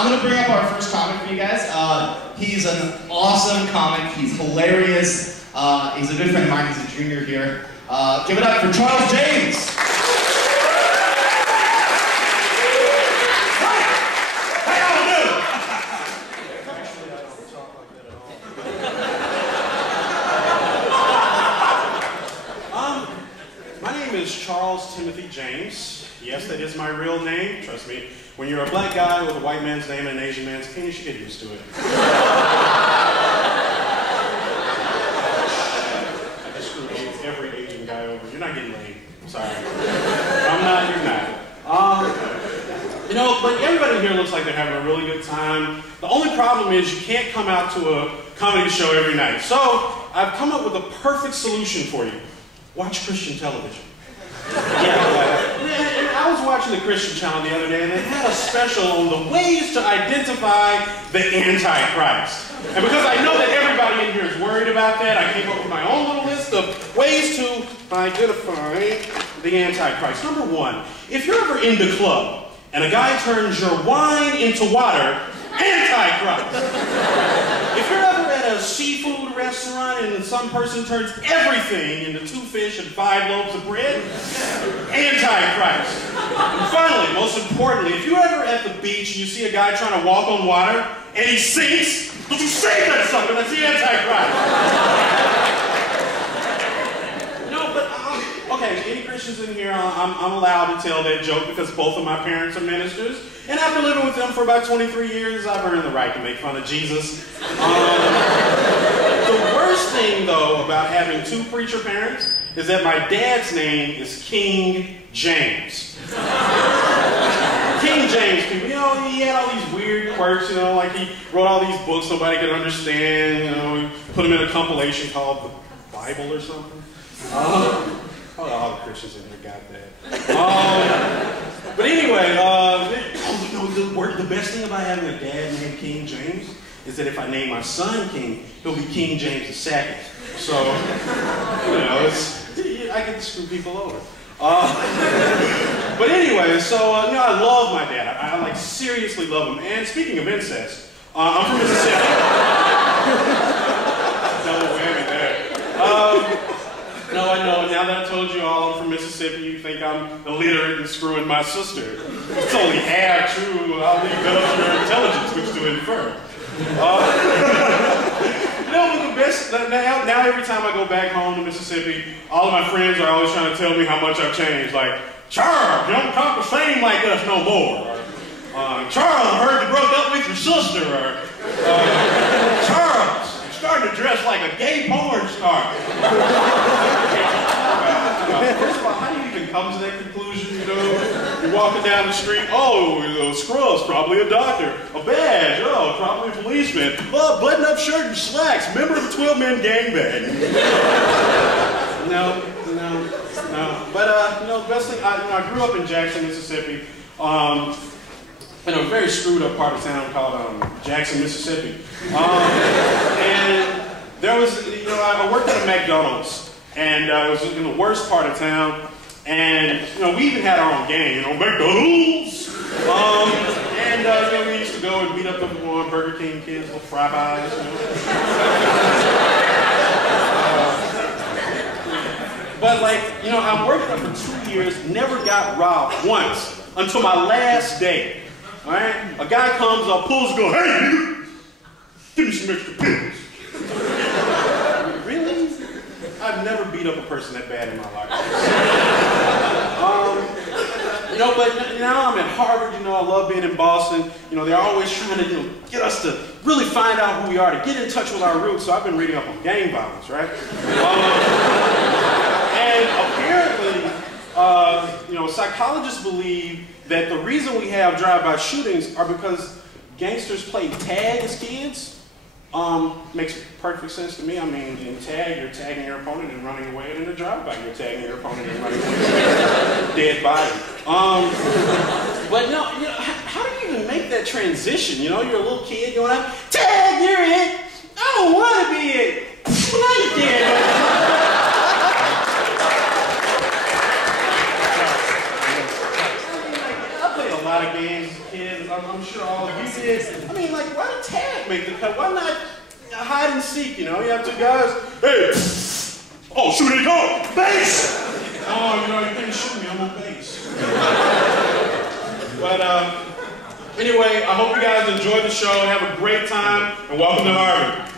I'm going to bring up our first comic for you guys. He's an awesome comic. He's hilarious. He's a good friend of mine. He's a junior here. Give it up for Charles James. Charles Timothy James. Yes, that is my real name. Trust me. When you're a black guy with a white man's name and an Asian man's penis, you get used to it. I just screwed every Asian guy over. You're not getting laid. I'm sorry. I'm not. You're not. You know, but everybody here looks like they're having a really good time. The only problem is you can't come out to a comedy show every night. So I've come up with a perfect solution for you. Watch Christian television. Yeah, and I was watching the Christian Channel the other day, and they had a special on the ways to identify the Antichrist. And because I know that everybody in here is worried about that, I came up with my own little list of ways to identify the Antichrist. Number one, if you're ever in the club and a guy turns your wine into water, Antichrist. If you're ever at a seafood restaurant and some person turns everything into 2 fish and 5 loaves of bread, Antichrist. And finally, most importantly, if you're ever at the beach and you see a guy trying to walk on water and he sinks, don't you save that sucker, that's the Antichrist. No, but, okay, any Christians in here, I'm allowed to tell that joke because both of my parents are ministers. And after living with them for about 23 years, I've earned the right to make fun of Jesus. The worst thing, though, about having 2 preacher parents is that my dad's name is King James. King James, you know, he had all these weird quirks, you know, like he wrote all these books nobody could understand, you know, he put them in a compilation called the Bible or something. All the Christians in here got that. But anyway, the best thing about having a dad named King James is that if I name my son King, he'll be King James II. So, you know, I get to screw people over. But anyway, so, you know, I love my dad. I like, seriously love him. And speaking of incest, I'm from Mississippi. Double whammy there. No, I know. Now that I told you all I'm from Mississippi, you think I'm illiterate and screwing my sister. It's only half true. I'll leave that up to your intelligence, which to infer. You know, but the best, now every time I go back home to Mississippi, all of my friends are always trying to tell me how much I've changed. Like, Charles, you don't talk the same like us no more. Or, Charles, I heard you broke up with your sister. Or, Charles, you're starting to dress like a gay porn star. First of all, how do you even come to that conclusion, you know? You're walking down the street, oh, you know, scrubs, probably a doctor. A badge, oh, probably a policeman. Oh, button-up shirt and slacks, member of the 12-man gangbang. No. But, you know, the best thing, I grew up in Jackson, Mississippi, in a very screwed-up part of town called Jackson, Mississippi. And there was, you know, I worked at a McDonald's. And it was in the worst part of town. And, you know, we even had our own gang, you know, McDonald's. And, you know, we used to go and beat up the Burger King kids, little fry pies, you know. But, like, you know, I worked there for 2 years, never got robbed once until my last day. All right? A guy comes up, pulls a gun, hey, nigga, give me some extra pills. I've never beat up a person that bad in my life. You know, but now I'm at Harvard, you know, I love being in Boston. You know, they're always trying to, you know, get us to really find out who we are, to get in touch with our roots. So I've been reading up on gang violence, right? And apparently, you know, psychologists believe that the reason we have drive-by shootings are because gangsters played tag as kids. Makes perfect sense to me. I mean, in tag, you're tagging your opponent and running away, and in a drive-by, you're tagging your opponent and running away. Dead body. But no, you know, how do you even make that transition? You know, you're a little kid going out, tag, you're it. I don't want to be it. Well, now you're dead. I played a lot of games as a kid. I'm I'm sure all of you did. I mean, like, why did tag make the cut? Why not hide and seek, you know? You have two guys, hey, oh, shoot it, go, base! Oh, you know, you can't shoot me, I'm on base. But anyway, I hope you guys enjoyed the show. Have a great time, and welcome to Harvard.